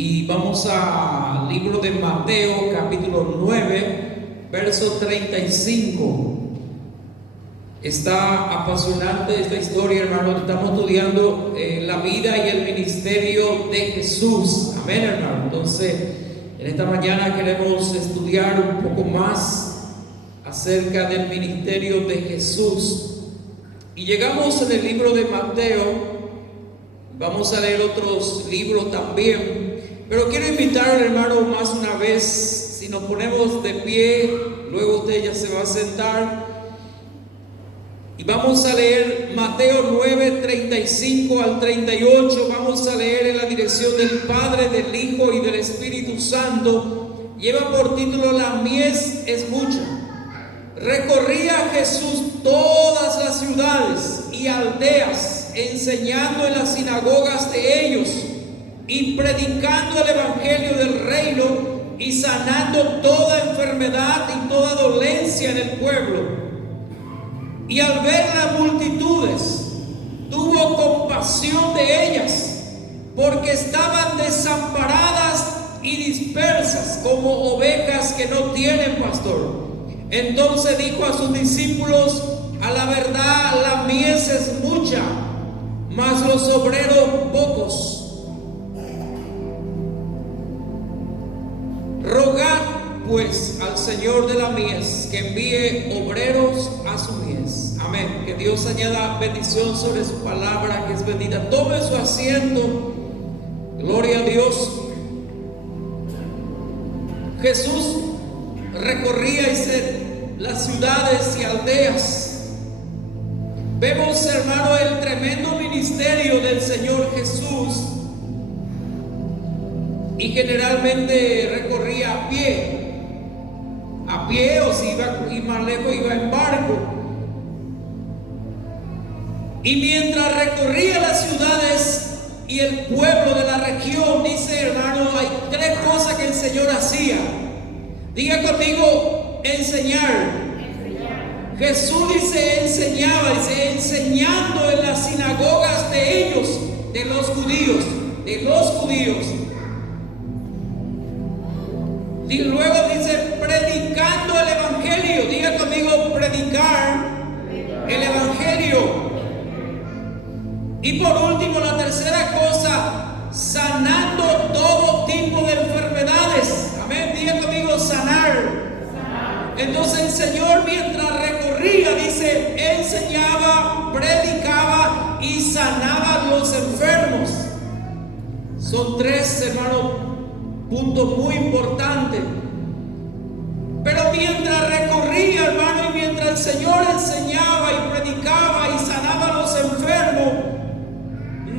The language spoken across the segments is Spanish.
Y vamos al libro de Mateo, capítulo 9, verso 35. Está apasionante esta historia, hermano. Estamos estudiando la vida y el ministerio de Jesús. Amén, hermano. Entonces, en esta mañana queremos estudiar un poco más acerca del ministerio de Jesús. Y llegamos en el libro de Mateo. Vamos a leer otros libros también. Pero quiero invitar al hermano más una vez, si nos ponemos de pie, luego usted ya se va a sentar. Y vamos a leer Mateo 9, 35 al 38. Vamos a leer en la dirección del Padre, del Hijo y del Espíritu Santo. Lleva por título: La mies es mucha. Recorría Jesús todas las ciudades y aldeas, enseñando en las sinagogas de ellos y predicando el evangelio del reino y sanando toda enfermedad y toda dolencia en el pueblo. Y al ver las multitudes, tuvo compasión de ellas, porque estaban desamparadas y dispersas como ovejas que no tienen pastor. Entonces dijo a sus discípulos: a la verdad, la mies es mucha, mas los obreros pocos. Rogad pues al Señor de la mies que envíe obreros a su mies. Amén. Que Dios añada bendición sobre su palabra, que es bendita. Tome su asiento. Gloria a Dios. Jesús recorría las ciudades y aldeas. Vemos, hermano, el tremendo ministerio del Señor Jesús. Y generalmente recorría a pie, o si iba a ir más lejos, iba en barco. Y mientras recorría las ciudades y el pueblo de la región, dice, hermano, hay tres cosas que el Señor hacía. Diga conmigo: enseñar. Jesús dice enseñaba, dice enseñando en las sinagogas de ellos, de los judíos. Y luego dice predicando el evangelio. Diga conmigo: predicar el evangelio. Y por último, la tercera cosa: sanando todo tipo de enfermedades. Amén. Diga conmigo: sanar. Entonces el Señor, mientras recorría, dice, enseñaba, predicaba y sanaba a los enfermos. Son tres, hermanos, puntos muy importantes. Pero mientras recorría, hermano, y mientras el Señor enseñaba y predicaba y sanaba a los enfermos,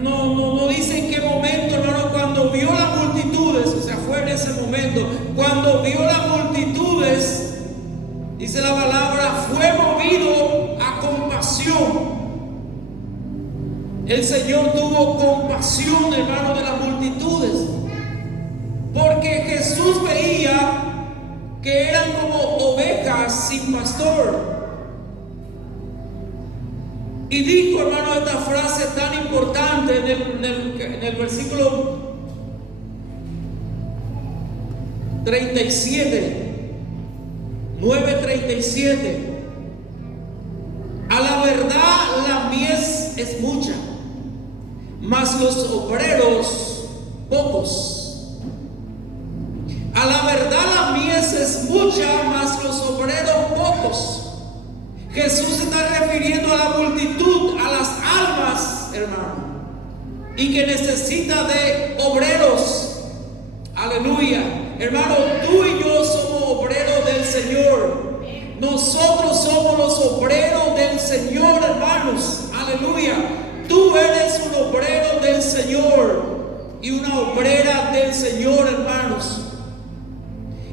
no dice en qué momento, hermano, cuando vio las multitudes, o sea, fue en ese momento, cuando vio las multitudes, dice la palabra, fue movido a compasión. El Señor tuvo compasión, hermano, de las multitudes, porque Jesús veía que eran como ovejas sin pastor. Y dijo, hermano, esta frase tan importante en el versículo 37, 9:37. A la verdad, la mies es mucha, mas los obreros pocos. A la verdad, la mies es mucha, mas los obreros pocos. Jesús se está refiriendo a la multitud, a las almas, hermano, y que necesita de obreros. Aleluya. Hermano, tú y yo somos obreros del Señor. Nosotros somos los obreros del Señor, hermanos. Aleluya. Tú eres un obrero del Señor y una obrera del Señor, hermanos.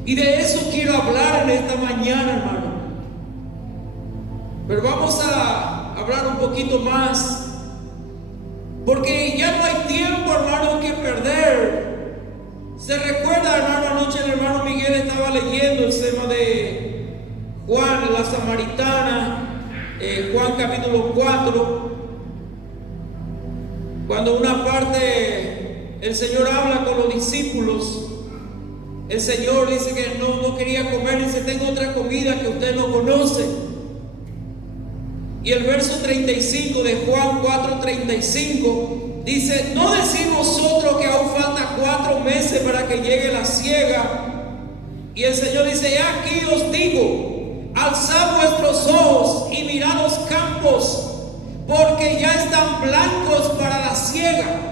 Y de eso quiero hablar en esta mañana, hermano. Pero vamos a hablar un poquito más, porque ya no hay tiempo, hermano, que perder. Se recuerda, hermano, anoche el hermano Miguel estaba leyendo el tema de Juan, la samaritana, Juan capítulo 4, cuando una parte el Señor habla con los discípulos. El Señor dice que no quería comer, dice: tengo otra comida que usted no conoce. Y el verso 35 de Juan 4:35 dice: ¿no decís vosotros que aún falta 4 meses para que llegue la siega? Y el Señor dice: he aquí os digo, alzad vuestros ojos y mirad los campos, porque ya están blancos para la siega.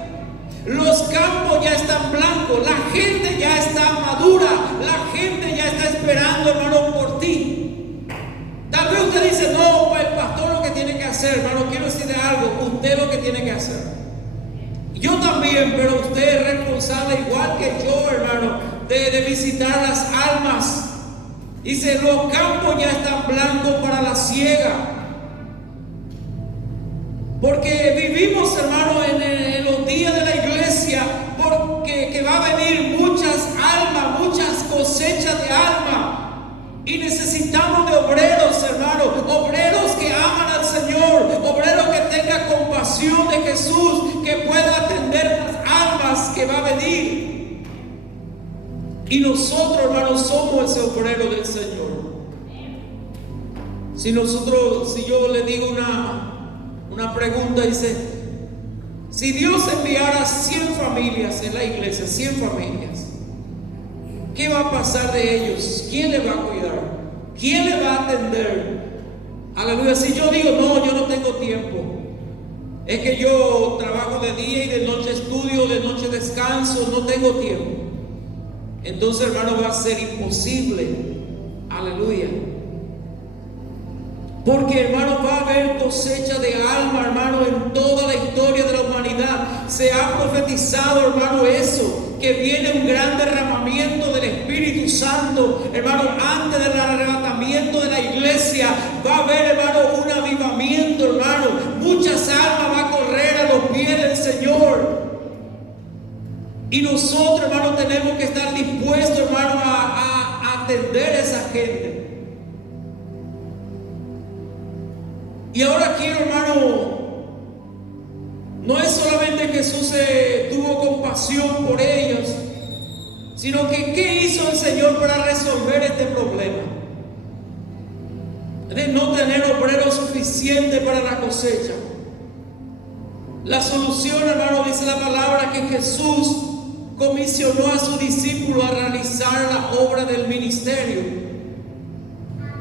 Los campos ya están blancos, la gente ya está madura, la gente ya está esperando, hermano, por ti. Tal vez usted dice: no, el pastor lo que tiene que hacer, hermano. Quiero decirle algo: usted lo que tiene que hacer. Yo también, pero usted es responsable igual que yo, hermano, de visitar las almas. Dice: los campos ya están blancos para la siega. Porque vivimos, hermano, en los días de la iglesia, porque que va a venir muchas almas, muchas cosechas de almas. Y necesitamos de obreros, hermano, obreros que aman al Señor, obreros que tengan compasión de Jesús, que pueda atender las almas que va a venir. Y nosotros, hermano, somos ese obrero del Señor. Si yo le digo una pregunta, dice: si Dios enviara 100 familias en la iglesia, 100 familias, ¿qué va a pasar de ellos? ¿Quién les va a cuidar? ¿Quién les va a atender? Aleluya. Si yo digo: no, yo no tengo tiempo, es que yo trabajo de día y de noche estudio, de noche descanso, no tengo tiempo, entonces, hermano, va a ser imposible. Aleluya. Porque, hermano, va a haber cosecha de alma, hermano, en toda la historia de la humanidad. Se ha profetizado, hermano, eso, que viene un gran derramamiento del Espíritu Santo, hermano. Antes del arrebatamiento de la iglesia va a haber, hermano, un avivamiento, hermano. Muchas almas van a correr a los pies del Señor. Y nosotros, hermano, tenemos que estar dispuestos, hermano, a atender a esa gente. Y ahora quiero, hermano, no es solamente que Jesús tuvo compasión por ellos, sino que ¿qué hizo el Señor para resolver este problema? De no tener obreros suficientes para la cosecha. La solución, hermano, dice la palabra que Jesús comisionó a sus discípulos a realizar la obra del ministerio.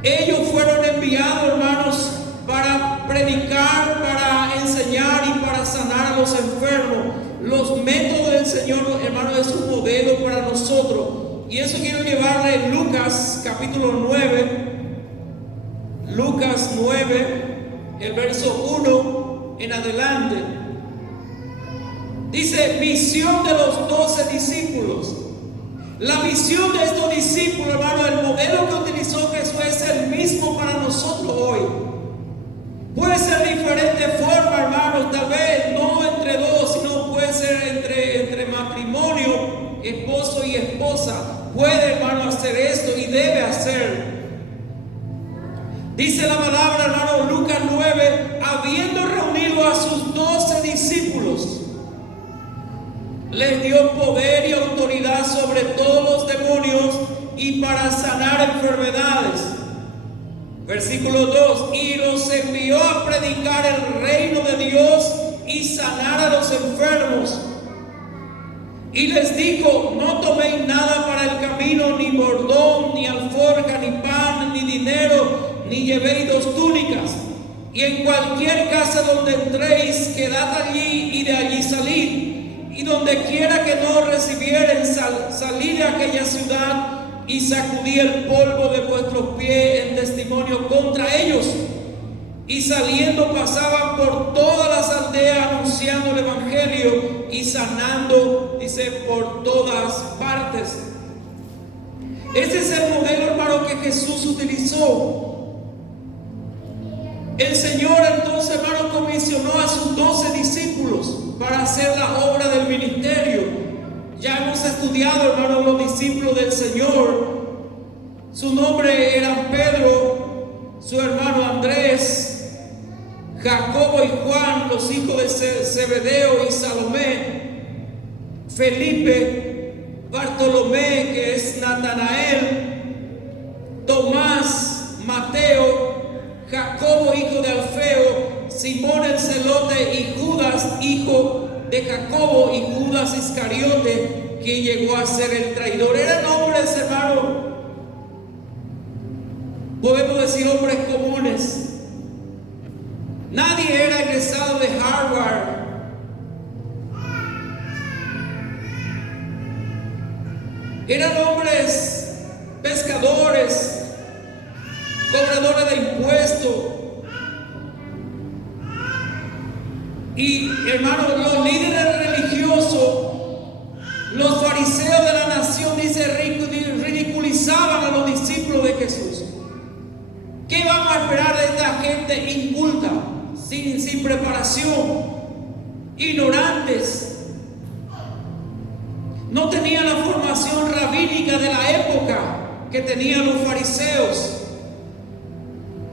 Ellos fueron enviados, hermanos, para predicar, para enseñar y para sanar a los enfermos. Los métodos del Señor, hermano, es un modelo para nosotros. Y eso quiero llevarle en Lucas capítulo 9. Lucas 9, el verso 1 en adelante. Dice: misión de los 12 discípulos. La misión de estos discípulos, hermano, el modelo que utilizó Jesús es el mismo para nosotros hoy. Puede ser de diferente forma, hermanos, tal vez no entre dos, sino puede ser entre matrimonio, esposo y esposa. Puede, hermano, hacer esto y debe hacer. Dice la palabra, hermano, Lucas 9, habiendo reunido a sus 12 discípulos, les dio poder y autoridad sobre todos los demonios y para sanar enfermedades. Versículo 2: y los envió a predicar el reino de Dios y sanar a los enfermos. Y les dijo: no toméis nada para el camino, ni bordón, ni alforja, ni pan, ni dinero, ni llevéis 2 túnicas. Y en cualquier casa donde entréis, quedad allí y de allí salid. Y donde quiera que no recibieren, salid de aquella ciudad y sacudí el polvo de vuestros pies en testimonio contra ellos. Y saliendo pasaban por todas las aldeas anunciando el evangelio y sanando, dice, por todas partes. Ese es el modelo, hermano, que Jesús utilizó. El Señor entonces, hermano, comisionó a sus 12 discípulos para hacer la obra del ministerio. Ya hemos estudiado, hermano, los discípulos del Señor. Su nombre eran Pedro, su hermano Andrés, Jacobo y Juan, los hijos de Zebedeo y Salomé. Felipe, Bartolomé, que es Natanael, Tomás, Mateo, Jacobo, hijo de Alfeo, Simón el celote y Judas, hijo de Jacobo, y Judas Iscariote, quien llegó a ser el traidor. Eran hombres, hermano, podemos decir hombres comunes. Nadie era egresado de Harvard. Eran hombres pescadores, cobradores de impuestos. Y hermanos, los líderes religiosos, los fariseos de la nación, dice, ridiculizaban a los discípulos de Jesús. ¿Qué vamos a esperar de esta gente inculta, sin preparación, ignorantes? No tenían la formación rabínica de la época que tenían los fariseos.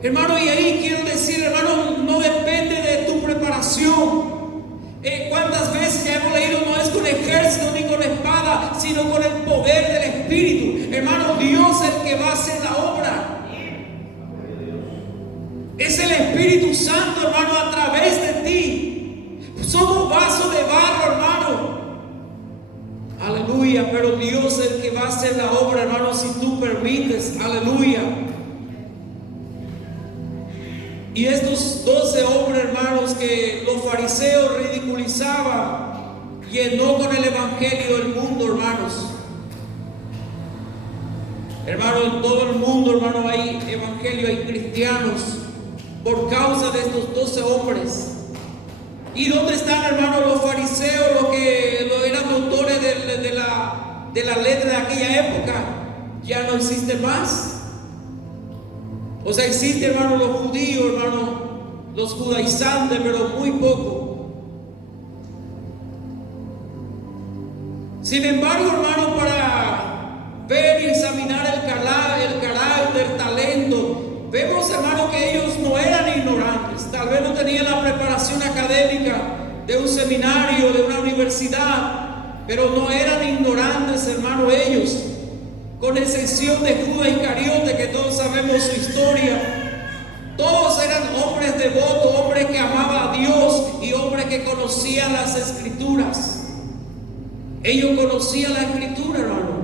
Hermano, y ahí quiero decir, hermano, no depende de tu preparación. ¿Cuántas veces ya hemos leído? No es con ejército ni con espada, sino con el poder del Espíritu. Hermano, Dios es el que va a hacer la obra. Es el Espíritu Santo, hermano, a través de ti. Somos vasos de barro, hermano. Aleluya, pero Dios es el que va a hacer la obra, hermano, si tú permites. Aleluya. Y estos 12 hombres, hermanos, que los fariseos ridiculizaban, llenó con el evangelio el mundo, hermanos. Hermano, en todo el mundo, hermano, hay evangelio, hay cristianos, por causa de estos 12 hombres. ¿Y dónde están, hermanos, los fariseos, los que eran autores de la letra de aquella época? Ya no existe más. O sea, existe, hermano, los judíos, hermano, los judaizantes, pero muy poco. Sin embargo, hermano, para ver y examinar el carácter, el talento, vemos, hermano, que ellos no eran ignorantes. Tal vez no tenían la preparación académica de un seminario, de una universidad, pero no eran ignorantes, hermano, ellos. Con excepción de Judas Iscariote, que todos sabemos su historia. Todos eran hombres devotos, hombres que amaban a Dios y hombres que conocían las Escrituras. Ellos conocían la Escritura, hermano.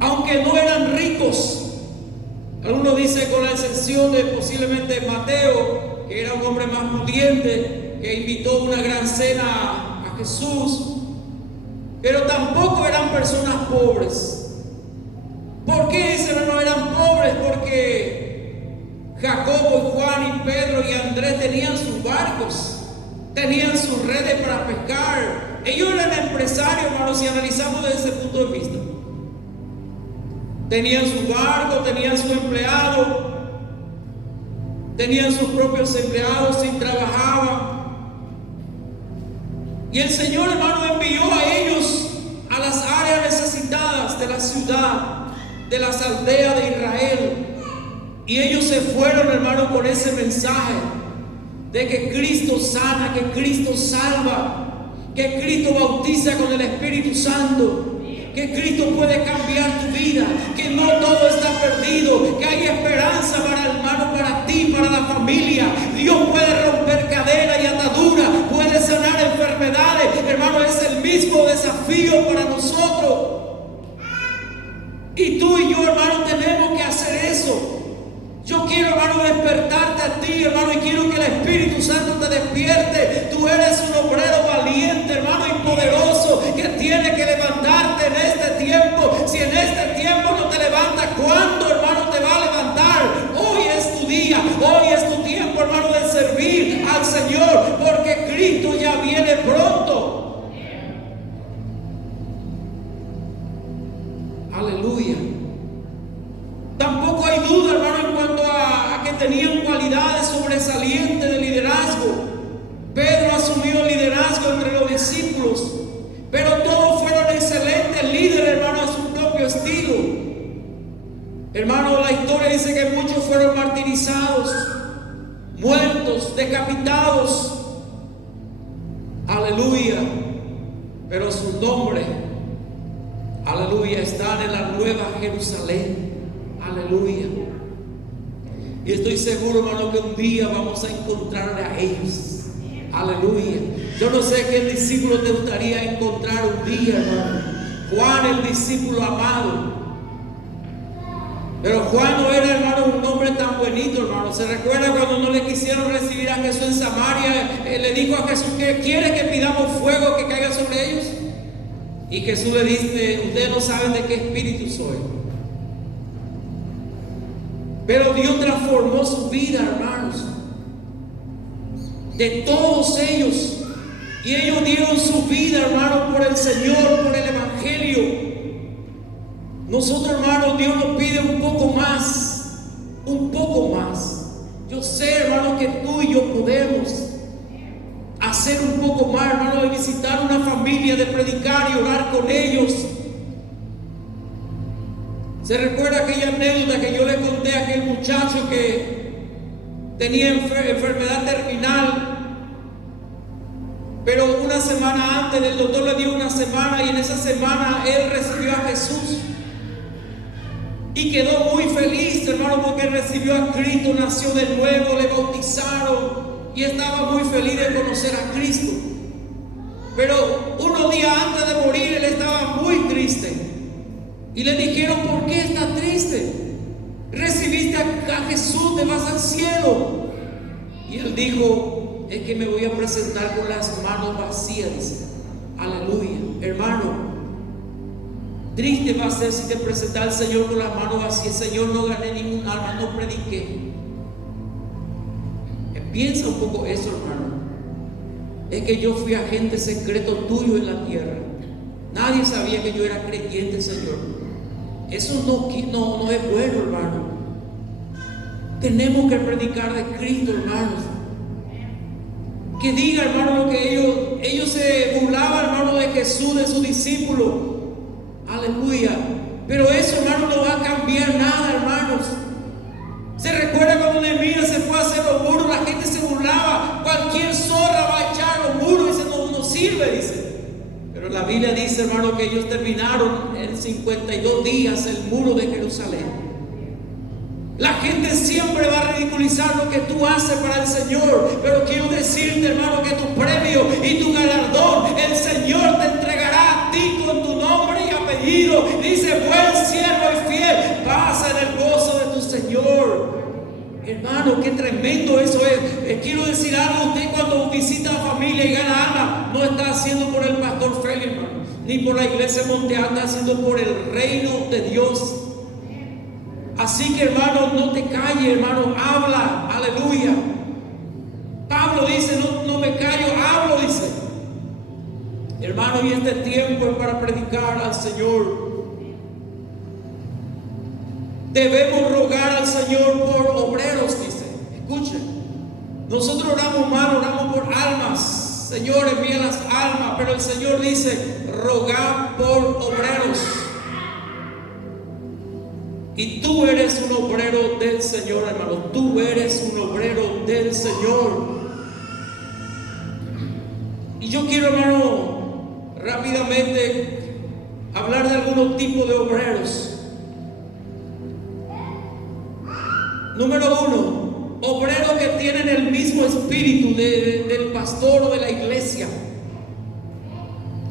Aunque no eran ricos. Algunos dicen, con la excepción de posiblemente Mateo, que era un hombre más pudiente, que invitó una gran cena a Jesús. Pero tampoco eran personas pobres. ¿Por qué ese no eran pobres? Porque Jacobo, Juan y Pedro y Andrés tenían sus barcos, tenían sus redes para pescar. Ellos eran empresarios, hermanos, si analizamos desde ese punto de vista. Tenían su barco, tenían su empleado, tenían sus propios empleados y trabajaban. Y el Señor, hermano, envió a ellos a las áreas necesitadas de la ciudad, de las aldeas de Israel. Y ellos se fueron, hermano, con ese mensaje de que Cristo sana, que Cristo salva, que Cristo bautiza con el Espíritu Santo, que Cristo puede cambiar tu vida, que no todo está perdido, que hay esperanza para el hermano, para ti, para la familia. Dios puede romper cadenas y ataduras, puede sanar enfermedades. Hermano, es el mismo desafío para nosotros. Y tú y yo, hermano, tenemos que hacer eso. Yo quiero, hermano, despertarte a ti, hermano, y quiero que el Espíritu Santo te despierte. Tú eres un obrero valiente, hermano, y poderoso, que tiene que levantarte en este tiempo. Si en este tiempo no te levantas, ¿cuándo, hermano, te va a levantar? Hoy es tu día, hoy es tu tiempo, hermano, de servir al Señor, porque Cristo ya viene pronto. Aleluya. Tampoco hay duda, hermano, en cuanto a que tenían cualidades sobresalientes de liderazgo. Pedro asumió el liderazgo entre los discípulos, pero todos fueron excelentes líderes, hermano, a su propio estilo. Hermano, la historia dice que muchos fueron martirizados, muertos, decapitados. Aleluya. aleluya, pero su nombre, aleluya, están en la nueva Jerusalén, aleluya. Y estoy seguro, hermano, que un día vamos a encontrarle a ellos, aleluya. Yo no sé qué discípulo te gustaría encontrar un día, hermano. Juan, el discípulo amado. Pero Juan no era, hermano, un hombre tan bonito, hermano. ¿Se recuerda cuando no le quisieron recibir a Jesús en Samaria? Le dijo a Jesús que quiere que pidamos fuego que caiga sobre ellos. Y Jesús le dice: ustedes no saben de qué espíritu soy. Pero Dios transformó su vida, hermanos, de todos ellos. Y ellos dieron su vida, hermano, por el Señor, por el Evangelio. Nosotros, hermanos, Dios nos pide un poco más, un poco más. Yo sé, hermano, que tú y yo podemos hacer un poco más, hermano, de visitar una familia, de predicar y orar con ellos. ¿Se recuerda aquella anécdota que yo le conté a aquel muchacho que tenía enfermedad terminal? Pero una semana antes, el doctor le dio una semana, y en esa semana él recibió a Jesús. Y quedó muy feliz, hermano, porque recibió a Cristo, nació de nuevo, le bautizaron y estaba muy feliz de conocer a Cristo. Pero unos días antes de morir, él estaba muy triste. Y le dijeron: ¿por qué estás triste? Recibiste a Jesús, te vas al cielo. Y él dijo: es que me voy a presentar con las manos vacías. Aleluya, hermano. Triste va a ser si te presentas al Señor con las manos vacías. Señor, no gané ningún alma, no prediqué. Piensa un poco eso, hermano. Es que yo fui agente secreto tuyo en la tierra. Nadie sabía que yo era creyente, Señor. Eso no es bueno, hermano. Tenemos que predicar de Cristo, hermanos. Que diga, hermano, lo que ellos se burlaban, hermano, de Jesús, de sus discípulos. Aleluya. Pero eso, hermano, no va a cambiar nada, hermanos. Se recuerda cuando Nehemías se fue a hacer los muros, la gente se burlaba. Cualquier zorra va a echar los muros, y dice: no sirve, dice. Pero la Biblia dice, hermano, que ellos terminaron en 52 días el muro de Jerusalén. La gente siempre va a ridiculizar lo que tú haces para el Señor. Pero quiero decirte, hermano, que tu premio y tu galardón el Señor te entregará a ti con tu nombre y apellido. Dice: buen siervo y fiel, pasa en el gozo de tu Señor. Hermano, qué tremendo eso es. Quiero decir algo: usted cuando visita a la familia y gana alma, no está haciendo por el pastor Félix, hermano, ni por la iglesia Monte, está haciendo por el reino de Dios. Así que, hermano, no te calles, hermano, habla, aleluya. Pablo dice: no me callo, hablo, dice. Hermano, y este tiempo es para predicar al Señor. Debemos rogar al Señor por obreros, dice. Escuchen, nosotros oramos mal, oramos por almas. Señor, envía las almas, pero el Señor dice: rogad por obreros. Y tú eres un obrero del Señor, hermano. Tú eres un obrero del Señor. Y yo quiero, hermano, rápidamente hablar de algunos tipos de obreros. Número uno, obreros que tienen el mismo espíritu del pastor o de la iglesia.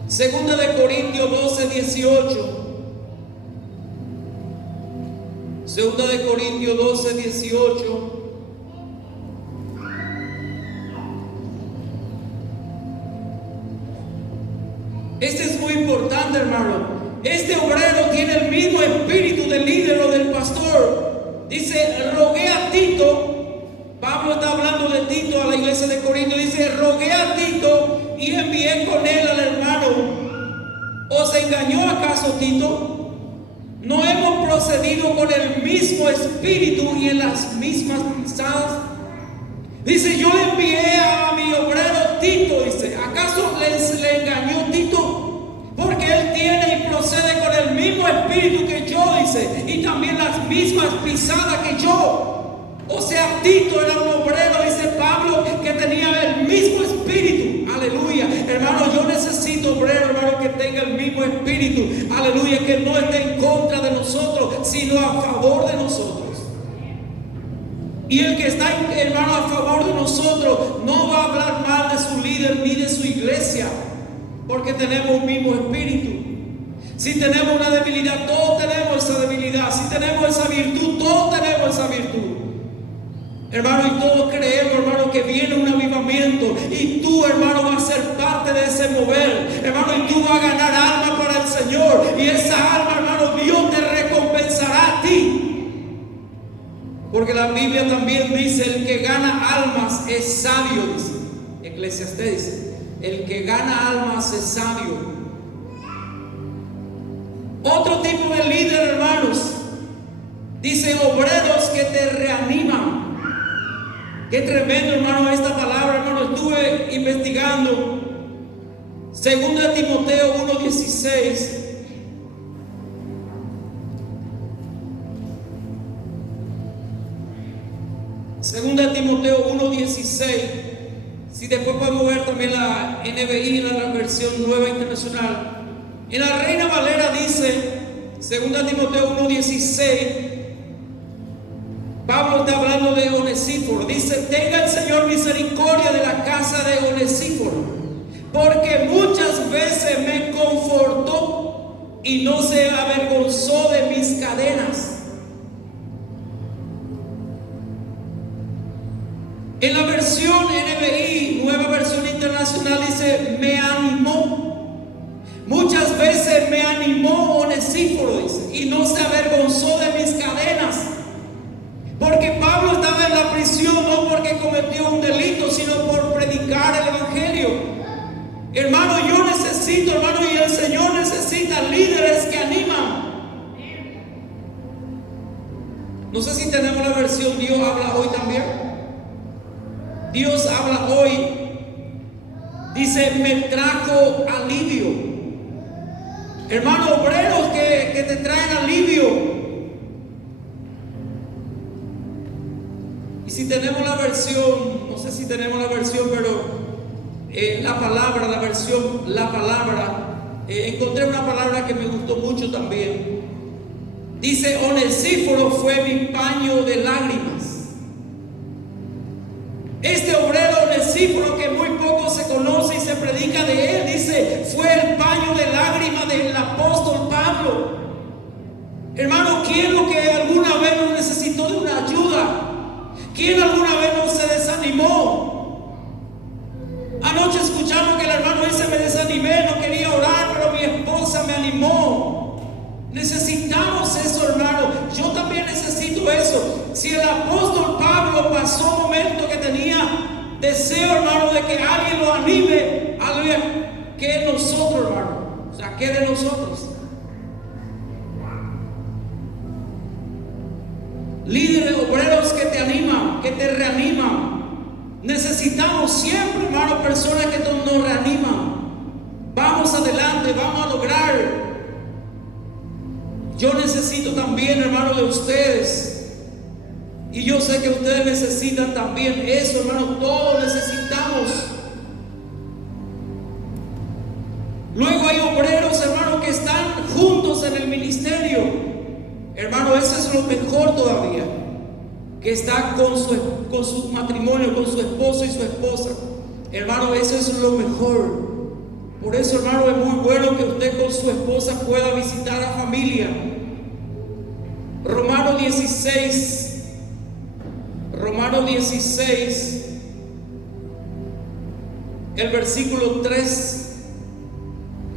Segunda de Corintios 12:18. Segunda de Corintios 12:18. Este es muy importante, hermano. Este obrero tiene el mismo espíritu del líder o del pastor. Dice: rogué a Tito. Pablo está hablando de Tito a la iglesia de Corinto. Dice: rogué a Tito y envié con él al hermano. ¿Os engañó acaso Tito? ¿No hemos procedido con el mismo espíritu y en las mismas pisadas? Dice: yo le envié a mi obrero Tito. Dice: ¿acaso le engañó Tito? Porque él tiene y procede con el mismo espíritu que yo, dice, y también las mismas pisadas que yo. O sea, Tito era un obrero, dice Pablo, que tenía el mismo espíritu. Aleluya. Hermano, yo necesito obrero, hermano, que tenga el mismo espíritu. Aleluya, que no esté en contra de nosotros, sino a favor de nosotros. Y el que está, hermano, a favor de nosotros no va a hablar mal de su líder ni de su iglesia, porque tenemos un mismo espíritu. Si tenemos una debilidad, todos tenemos esa debilidad. Si tenemos esa virtud, todos tenemos esa virtud. Hermano, y todos creemos, hermano, que viene un avivamiento. Y tú, hermano, vas a ser parte de ese mover. Hermano, y tú vas a ganar alma para el Señor. Y esa alma, hermano, Dios te recompensará a ti. Porque la Biblia también dice, el que gana almas es sabio, dice. Eclesiastés dice, el que gana almas es sabio. Otro tipo de líder, hermanos, dice obreros que te reaniman. Qué tremendo, hermano, esta palabra, hermano. Estuve investigando. 2 Timoteo 1:16. Segunda Timoteo 1:16. Si después podemos ver también la NBI, la versión nueva internacional. En la Reina Valera dice, 2 Timoteo 1:16, Pablo está hablando de Onesíforo. Dice, tenga el Señor misericordia de la casa de Onesíforo, porque muchas veces me confortó y no se avergonzó de mis cadenas. En la versión NBI, nueva versión internacional, dice, me animó. Muchas veces me animó Onesíforo, dice, y no se avergonzó de mis cadenas. Porque Pablo estaba en la prisión no porque cometió un delito, sino por predicar el Evangelio. Hermano, yo necesito, hermano, y el Señor necesita líderes que animan. No sé si tenemos la versión Dios habla hoy también. Dios habla hoy. Dice, me trajo alivio. Hermano, obreros que te traen alivio. Y si tenemos la versión, no sé si tenemos la versión, pero la palabra, encontré una palabra que me gustó mucho también. Dice, Onesíforo fue mi paño de lágrimas. Este obrero Onesíforo, que muy poco se conoce y se predica de él, dice, fue el paño de lágrimas del apóstol Pablo. Hermano, ¿quién lo que alguna vez no necesitó de una ayuda? ¿Quién alguna vez no se desanimó? Anoche escucharon que el hermano dice, me desanimé, no quería orar, pero mi esposa me animó. Necesitamos eso, hermano. Yo también necesito eso. Si el apóstol Pablo pasó un momento que tenía deseo, hermano, de que alguien lo anime, aleluya, ¿qué de nosotros, hermano? O sea, ¿qué de nosotros? Líderes, obreros que te animan, que te reaniman. Necesitamos siempre, hermano, personas que nos reaniman. Vamos adelante, vamos a lograr. Yo necesito también, hermano, de ustedes. Y yo sé que ustedes necesitan también eso, hermano. Todos necesitamos. Luego hay obreros, hermano, que están juntos en el ministerio. Hermano, eso es lo mejor todavía. Que está con su matrimonio, con su esposo y su esposa. Hermano, eso es lo mejor. Por eso, hermano, es muy bueno que usted con su esposa pueda visitar a la familia. Romanos 16, el versículo 3.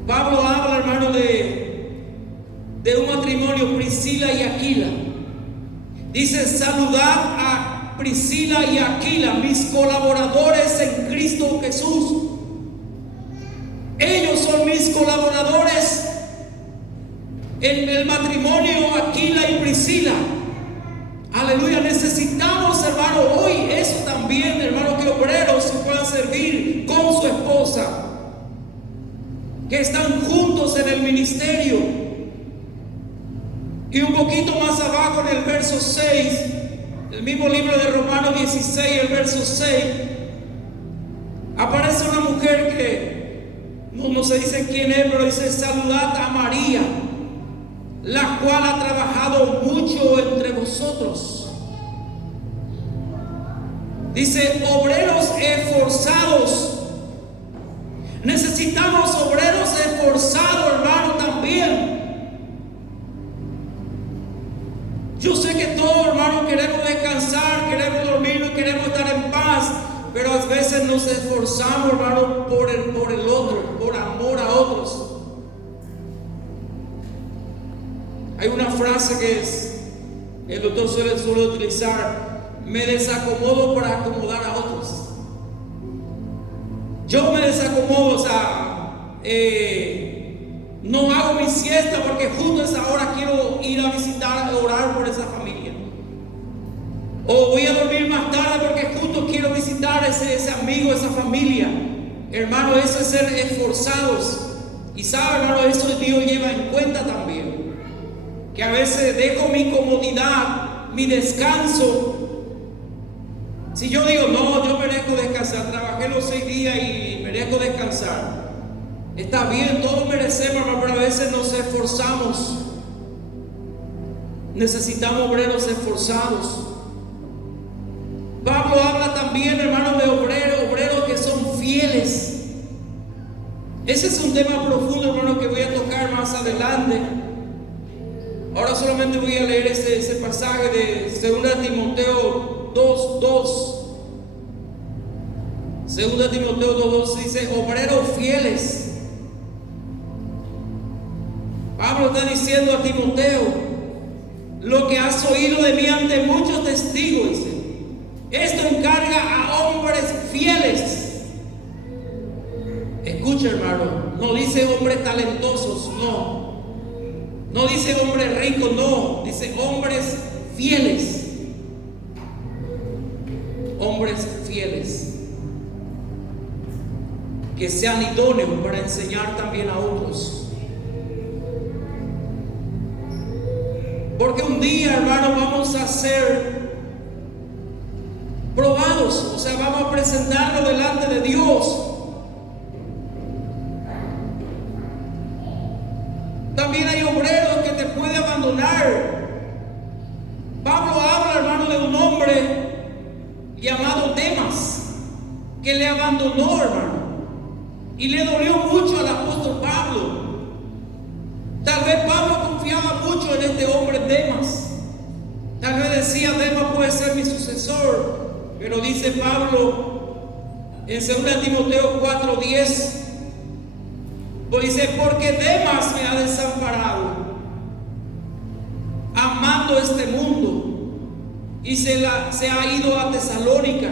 Pablo habla, hermano, de un matrimonio, Priscila y Aquila. Dice, saludad a Priscila y Aquila, mis colaboradores en Cristo Jesús. Ellos son mis colaboradores en el matrimonio, Aquila y Priscila. Aleluya, necesitamos, hermano, hoy eso también, hermano, que obreros se puedan servir con su esposa, que están juntos en el ministerio. Y un poquito más abajo en el verso 6, el mismo libro de Romanos 16, el verso 6, aparece una mujer que no se dice quién es, pero dice: saludad a María, la cual ha trabajado mucho entre vosotros. Dice: obreros esforzados. Necesitamos obreros esforzados, hermano, también. Yo sé que todos, hermano, queremos descansar, queremos dormir, queremos estar en paz, pero a veces nos esforzamos, hermano, por el otro, por amor a otros. Hay una frase que el doctor suele utilizar: me desacomodo para acomodar a otros. Yo me desacomodo, o sea, no hago mi siesta porque justo a esa hora quiero ir a visitar, orar por esa familia. O voy a dormir más tarde porque justo quiero visitar ese amigo, esa familia. Hermano, eso es ser esforzados. Y sabe, hermano, eso Dios lleva en cuenta también. Que a veces dejo mi comodidad, mi descanso. Si yo digo: no, yo merezco descansar, trabajé los 6 días y merezco descansar. Está bien, todos merecemos, hermano, pero a veces nos esforzamos. Necesitamos obreros esforzados. Pablo habla también, hermano, de obreros que son fieles. Ese es un tema profundo, hermano, que voy a tocar más adelante. Ahora solamente voy a leer ese pasaje de 2 Timoteo 2:2. 2 Timoteo 2:2 dice: obreros fieles. Pablo está diciendo a Timoteo: lo que has oído de mí ante muchos testigos, dice, esto encarga a hombres fieles. Escucha, hermano, no dice hombres talentosos, no dice hombres ricos, no, dice hombres fieles. Hombres fieles que sean idóneos para enseñar también a otros. Porque un día, hermano, vamos a ser probados, o sea, vamos a presentarnos delante de Dios. También hay obreros que te pueden abandonar. Pablo habla, hermano, de un hombre llamado Demas, que le abandonó, hermano, y le dolió mucho al apóstol Pablo. Tal vez Pablo confiaba mucho en este hombre Demas. Tal vez decía: Demas puede ser mi sucesor. Pero dice Pablo en 2 Timoteo 4:10, pues dice: porque Demas me ha desamparado, amando este mundo, y se ha ido a Tesalónica.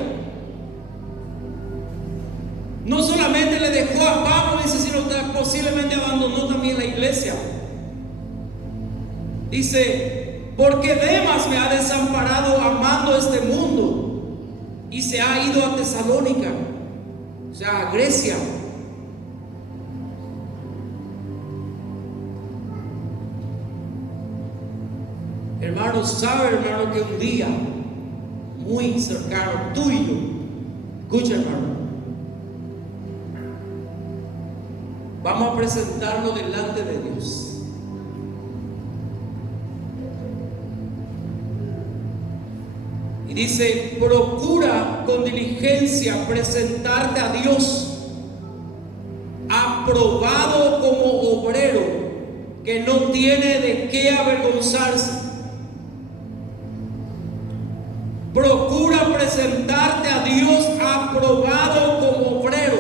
No solamente le dejó a Pablo, dice, sino que posiblemente abandonó también la iglesia. Dice: porque Demas me ha desamparado amando este mundo, y se ha ido a Tesalónica, o sea, a Grecia. Hermano, sabe, hermano, que un día muy cercano, tuyo, escucha, hermano, vamos a presentarnos delante de Dios. Y dice: procura con diligencia presentarte a Dios aprobado como obrero que no tiene de qué avergonzarse. Procura presentarte a Dios aprobado como obrero.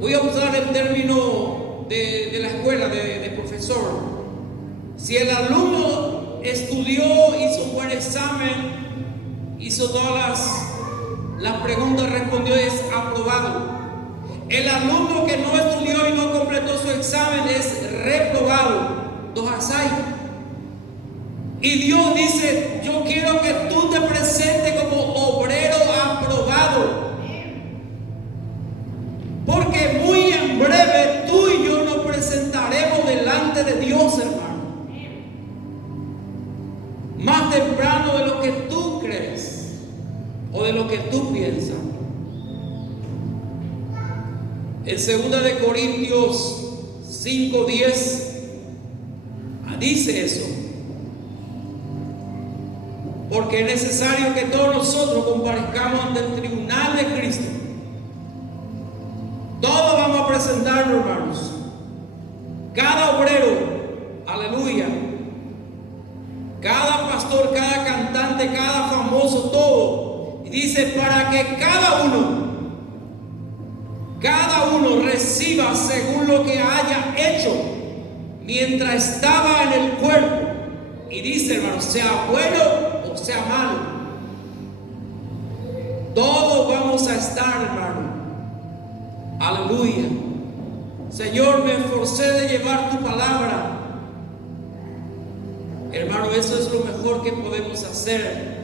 Voy a usar el término de la escuela, de profesor. Si el alumno estudió, hizo un buen examen, hizo todas las preguntas, respondió, es aprobado. El alumno que no estudió y no completó su examen es reprobado. Dos asai. Y Dios dice: yo quiero que tú te presentes como obrero aprobado. Porque muy en breve tú y yo nos presentaremos delante de Dios, hermano. Más temprano de lo que tú crees o de lo que tú piensas. En 2 de Corintios 5:10 dice eso. Porque es necesario que todos nosotros comparezcamos ante el tribunal de Cristo. Todos vamos a presentarnos, hermanos. Cada obrero, aleluya. Cada pastor, cada cantante, cada famoso, todo. Y dice, para que cada uno reciba según lo que haya hecho mientras estaba en el cuerpo. Y dice, hermano, sea bueno o sea malo, todos vamos a estar, hermano. Aleluya. Señor, me esforcé de llevar tu palabra. Hermano, eso es lo mejor que podemos hacer.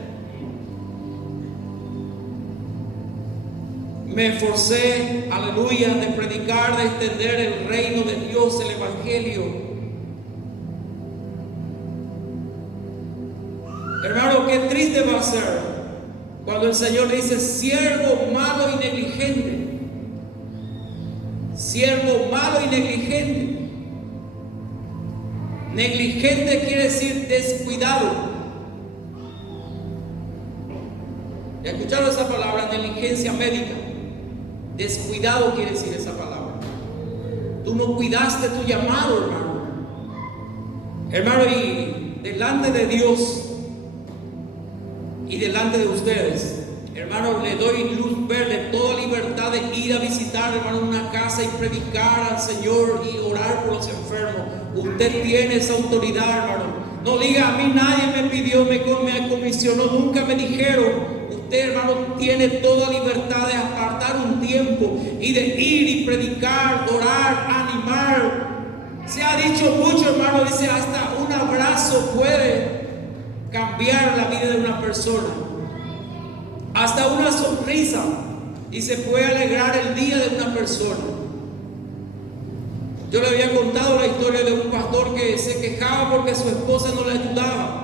Me esforcé, aleluya, de predicar, de extender el reino de Dios, el evangelio. Hermano, qué triste va a ser cuando el Señor dice, siervo malo y negligente. Siervo malo y negligente. Negligente quiere decir descuidado. ¿Ya escucharon esa palabra? Negligencia médica. Descuidado quiere decir esa palabra. Tú no cuidaste tu llamado, hermano. Hermano, y delante de Dios y delante de ustedes, hermano, le doy luz verde, toda libertad de ir a visitar, hermano, una casa y predicar al Señor y orar por los enfermos. Usted tiene esa autoridad, hermano. No diga, a mí nadie me pidió, me comisionó, nunca me dijeron. Usted, hermano, tiene toda libertad de apartar un tiempo y de ir y predicar, orar, animar. Se ha dicho mucho, hermano, dice, hasta un abrazo puede cambiar la vida de una persona. Hasta una sonrisa y se puede alegrar el día de una persona. Yo le había contado la historia de un pastor que se quejaba porque su esposa no le ayudaba.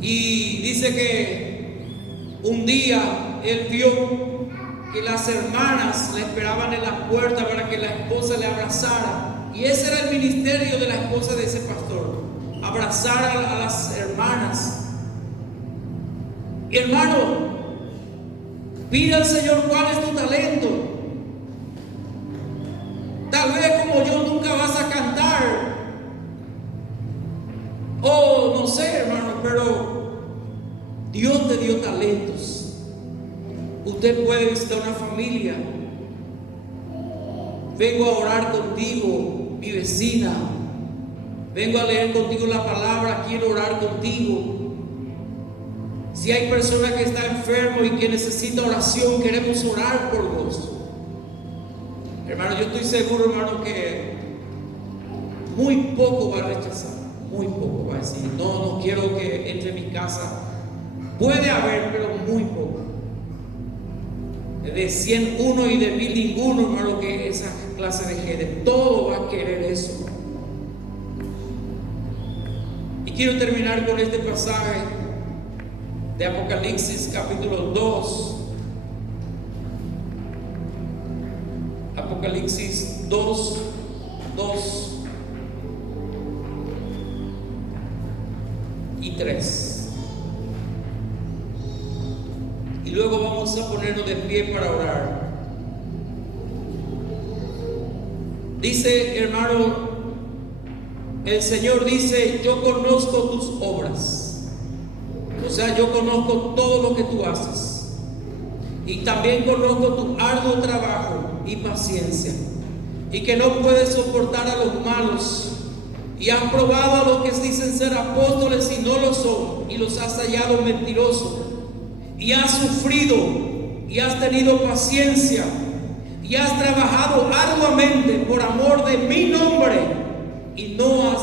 Y dice que un día él vio que las hermanas le esperaban en la puerta para que la esposa le abrazara. Y ese era el ministerio de la esposa de ese pastor, abrazar a las hermanas. Y hermano, pide al Señor cuál es tu talento. Tal vez como yo nunca vas a cantar, o no sé, hermano, pero Dios te dio talentos. Usted puede visitar una familia. Vengo a orar contigo, mi vecina. Vengo a leer contigo la palabra, quiero orar contigo. Si hay persona que está enfermo y que necesita oración, queremos orar por vos. Hermano, yo estoy seguro, hermano, que muy poco va a rechazar, muy poco va a decir, no quiero que entre en mi casa. Puede haber, pero muy poco. De 100 uno y de 1000 ninguno, hermano, que esa clase de gente, todo va a querer eso. Y quiero terminar con este pasaje de Apocalipsis capítulo 2. Apocalipsis 2 y 3. Y luego vamos a ponernos de pie para orar. Dice, hermano, el Señor dice, yo conozco tus obras. O sea, yo conozco todo lo que tú haces. Y también conozco tu arduo trabajo y paciencia. Y que no puedes soportar a los malos. Y has probado a los que dicen ser apóstoles y no lo son. Y los has hallado mentirosos. Y has sufrido. Y has tenido paciencia. Y has trabajado arduamente por amor de mi nombre. Y no has